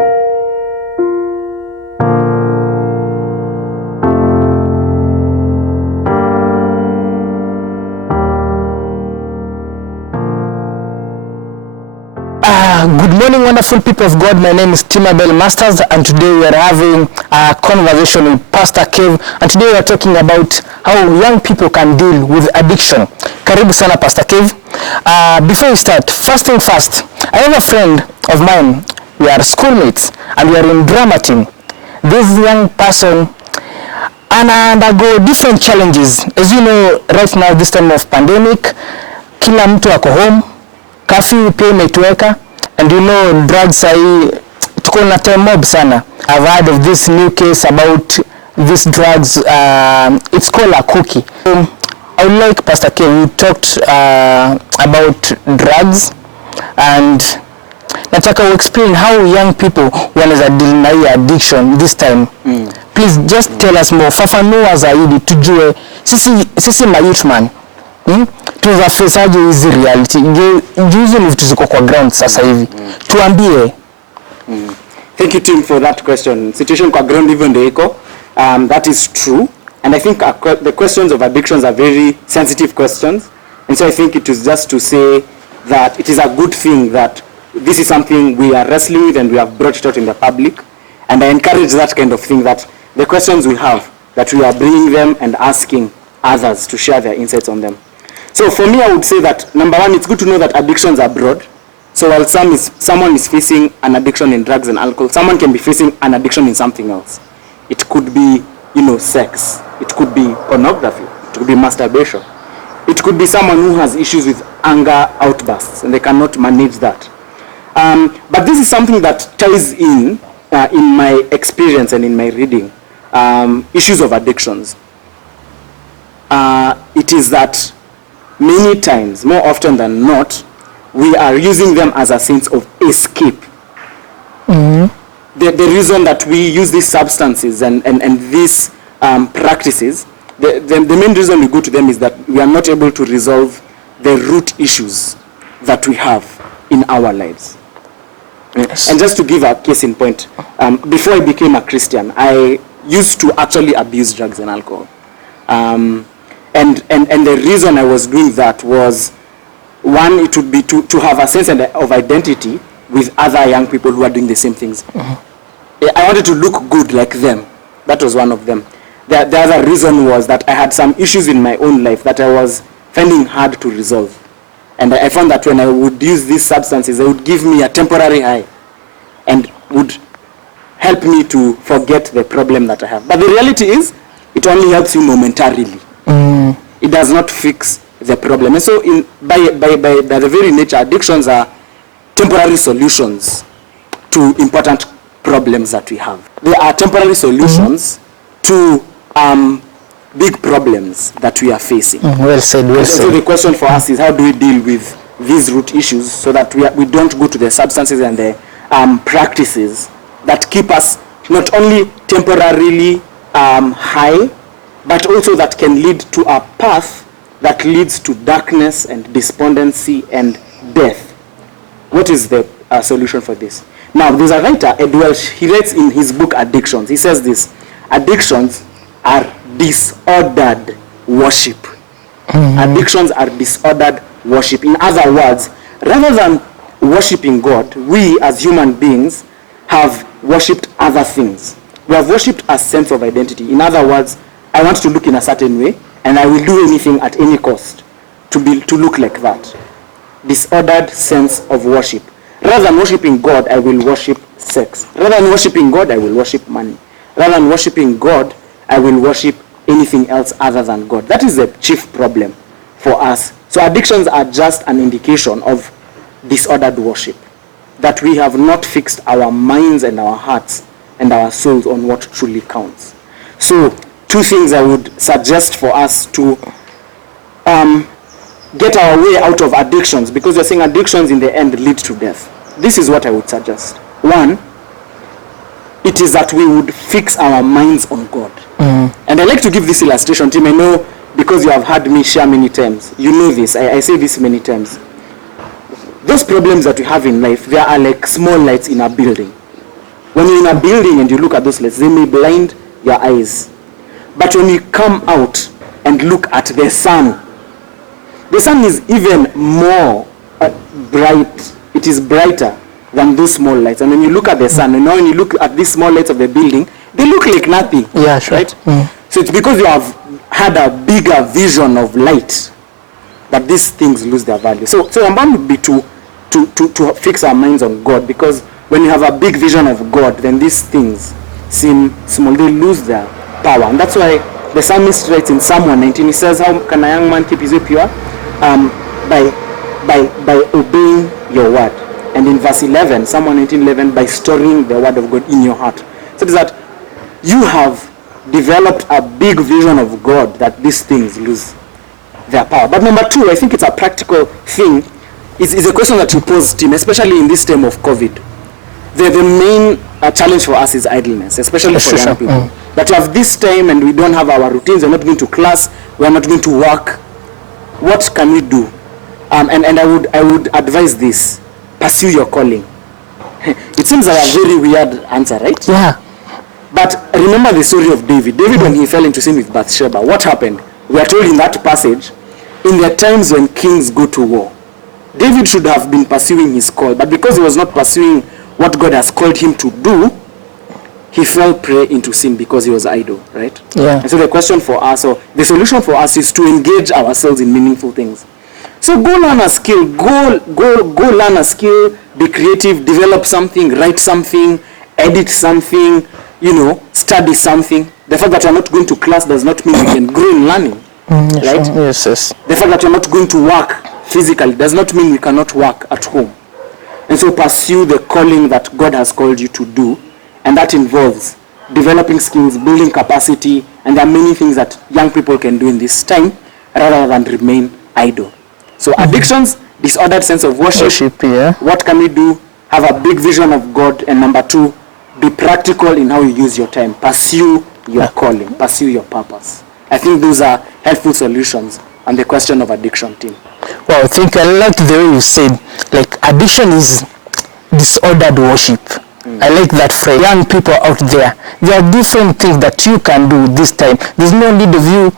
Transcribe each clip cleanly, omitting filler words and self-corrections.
Good morning, wonderful people of God. My name is Timabel Masters, and today we are having a conversation with Pastor Kev, and today we are talking about how young people can deal with addiction. Karibu sana, Pastor Kev. Before we start, first thing first, I have a friend of mine. We are schoolmates, and we are in drama team. This young person undergo different challenges. As you know, right now, this time of pandemic, kila mtu ako home, curfew pia imetuweka. And you know, drugs tuko na time mob sana. I've heard of this new case about these drugs. It's called a cookie. I would like Pastor K, we talked about drugs, and nataka explain how young people wanaweza deal na hii addiction this time. Please just tell us more. Fafanua zaidi tujue sisi ma youth man. Tuzafaceaje hizi reality hizi ni vitu ziko kwa ground sasa hivi. Tuambie. Thank you, Tim, for that question. Situation kwa ground even the echo, that is true, and I think the questions of addictions are very sensitive questions, and so I think it is just to say that it is a good thing that this is something we are wrestling with and we have brought it out in the public, and I encourage that kind of thing, that the questions we have, that we are bringing them and asking others to share their insights on them. So for me, I would say that, number one, it's good to know that addictions are broad. So while someone is facing an addiction in drugs and alcohol, someone can be facing an addiction in something else. It could be, sex. It could be pornography. It could be masturbation. It could be someone who has issues with anger outbursts and they cannot manage that. But this is something that ties in my experience and in my reading, issues of addictions. It is that many times, more often than not, we are using them as a sense of escape. The reason that we use these substances and these practices, the main reason we go to them is that we are not able to resolve the root issues that we have in our lives. Yes. And just to give a case in point, before I became a Christian, I used to actually abuse drugs and alcohol. And the reason I was doing that was, one, it would be to have a sense of identity with other young people who are doing the same things. I wanted to look good like them. That was one of them. The other reason was that I had some issues in my own life that I was finding hard to resolve. And I found that when I would use these substances, they would give me a temporary high and would help me to forget the problem that I have. But the reality is, it only helps you momentarily. It does not fix the problem. And so by the very nature, addictions are temporary solutions to important problems that we have. They are temporary solutions to big problems that we are facing. Well said, well said. So the question for us is, how do we deal with these root issues so that we don't go to the substances and the practices that keep us not only temporarily high, but also that can lead to a path that leads to darkness and despondency and death. What is the solution for this? Now, there's a writer, Ed Welch, he writes in his book Addictions, he says this: addictions are disordered worship. Addictions are disordered worship. In other words, rather than worshiping God, we as human beings have worshipped other things. We have worshipped a sense of identity. In other words, I want to look in a certain way, and I will do anything at any cost to look like that. Disordered sense of worship. Rather than worshiping God, I will worship sex. Rather than worshiping God, I will worship money. Rather than worshiping God, I will worship anything else other than God. That is the chief problem for us. So addictions are just an indication of disordered worship, that we have not fixed our minds and our hearts and our souls on what truly counts. So two things I would suggest for us to get our way out of addictions, because we're saying addictions in the end lead to death. This is what I would suggest. One, it is that we would fix our minds on God. And I like to give this illustration, Tim. I know because you have heard me share many times. You know this. I say this many times. Those problems that we have in life, they are like small lights in a building. When you're in a building and you look at those lights, they may blind your eyes. But when you come out and look at the sun is even more bright. It is brighter than those small lights. And when you look at the sun, and now when you look at these small lights of the building, they look like nothing. Yeah, sure. Right? So it's because you have had a bigger vision of light that these things lose their value. So I'm bound would be to fix our minds on God, because when you have a big vision of God, then these things seem small. They lose their power. And that's why the psalmist writes in Psalm 119, he says, how can a young man keep his way pure? By obeying your word. And in verse 11, Psalm 119:11, by storing the word of God in your heart. So it's that you have developed a big vision of God that these things lose their power. But number two, I think it's a practical thing, is a question that you pose, Tim, especially in this time of COVID. The main challenge for us is idleness, especially for young people. That we have this time and we don't have our routines, we're not going to class, we're not going to work. What can we do? And I would advise this: pursue your calling. It seems like a very weird answer, right? Yeah. But remember the story of David. David, when he fell into sin with Bathsheba, what happened? We are told in that passage, in the times when kings go to war, David should have been pursuing his call, but because he was not pursuing what God has called him to do, he fell prey into sin because he was idle, right? Yeah. And so the question for us, or the solution for us, is to engage ourselves in meaningful things. So go learn a skill, go learn a skill, be creative, develop something, write something, edit something, study something. The fact that you're not going to class does not mean you can grow in learning, right? Yes, yes. The fact that you're not going to work physically does not mean we cannot work at home. And so pursue the calling that God has called you to do, and that involves developing skills, building capacity, and there are many things that young people can do in this time rather than remain idle. So addictions, disordered sense of worship, yeah. What can we do? Have a big vision of God. And number two, be practical in how you use your time. Pursue your calling, pursue your purpose. I think those are helpful solutions on the question of addiction, Tim. Well, I think I like the way you said, like, addiction is disordered worship. I like that phrase. Young people out there, there are different things that you can do this time. There's no need of you.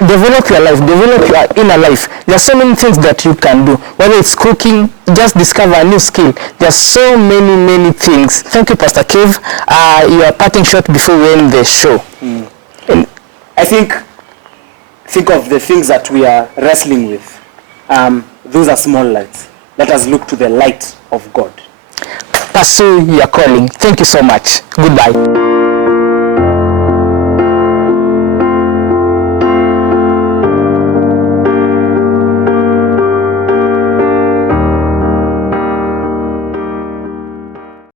Develop your life, develop your inner life. There are so many things that you can do. Whether it's cooking, just discover a new skill. There are so many things. Thank you, Pastor Kev. Your parting shot before we end the show. I think of the things that we are wrestling with. Those are small lights. Let us look to the light of God. Pursue your calling. Thank you so much. Goodbye.